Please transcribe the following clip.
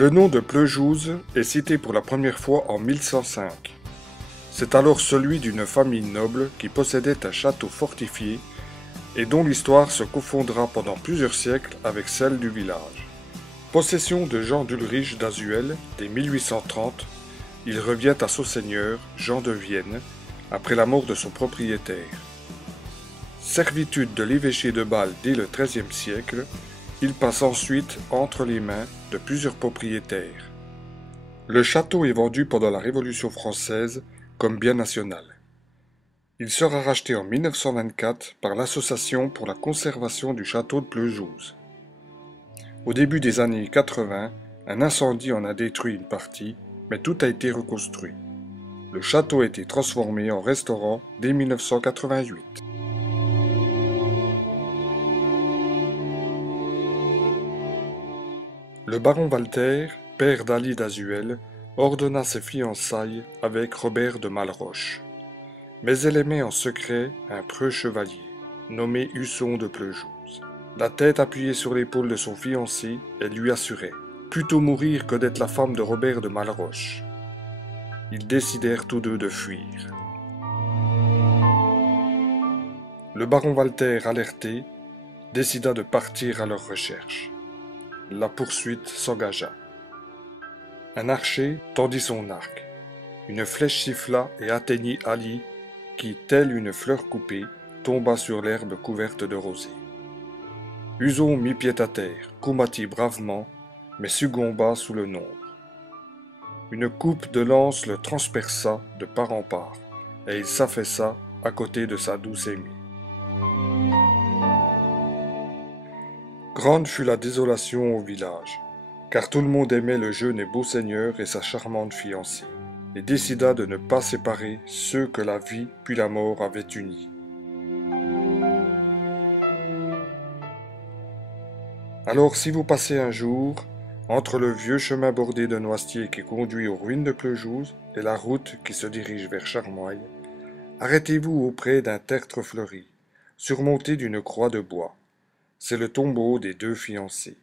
Le nom de Pleujouz est cité pour la première fois en 1105. C'est alors celui d'une famille noble qui possédait un château fortifié et dont l'histoire se confondra pendant plusieurs siècles avec celle du village. Possession de Jean d'Ulrich d'Azuel dès 1830, il revient à son seigneur, Jean de Vienne, après la mort de son propriétaire. Servitude de l'évêché de Bâle dès le XIIIe siècle, il passe ensuite entre les mains de plusieurs propriétaires. Le château est vendu pendant la Révolution française comme bien national. Il sera racheté en 1924 par l'Association pour la conservation du château de Pleujouz. Au début des années 80, un incendie en a détruit une partie, mais tout a été reconstruit. Le château a été transformé en restaurant dès 1988. Le baron Walter, père d'Ali d'Azuel, ordonna ses fiançailles avec Robert de Malroche. Mais elle aimait en secret un preux chevalier, nommé Husson de Pleujouz. La tête appuyée sur l'épaule de son fiancé, elle lui assurait « Plutôt mourir que d'être la femme de Robert de Malroche ». Ils décidèrent tous deux de fuir. Le baron Walter, alerté, décida de partir à leur recherche. La poursuite s'engagea. Un archer tendit son arc. Une flèche siffla et atteignit Ali, qui, telle une fleur coupée, tomba sur l'herbe couverte de rosée. Husson mit pied à terre, combattit bravement, mais succomba sous le nombre. Une coupe de lance le transperça de part en part, et il s'affaissa à côté de sa douce aimée. Grande fut la désolation au village, car tout le monde aimait le jeune et beau seigneur et sa charmante fiancée, et décida de ne pas séparer ceux que la vie puis la mort avaient unis. Alors si vous passez un jour, entre le vieux chemin bordé de noisetiers qui conduit aux ruines de Pleujouz et la route qui se dirige vers Charmoille, arrêtez-vous auprès d'un tertre fleuri, surmonté d'une croix de bois. C'est le tombeau des deux fiancés.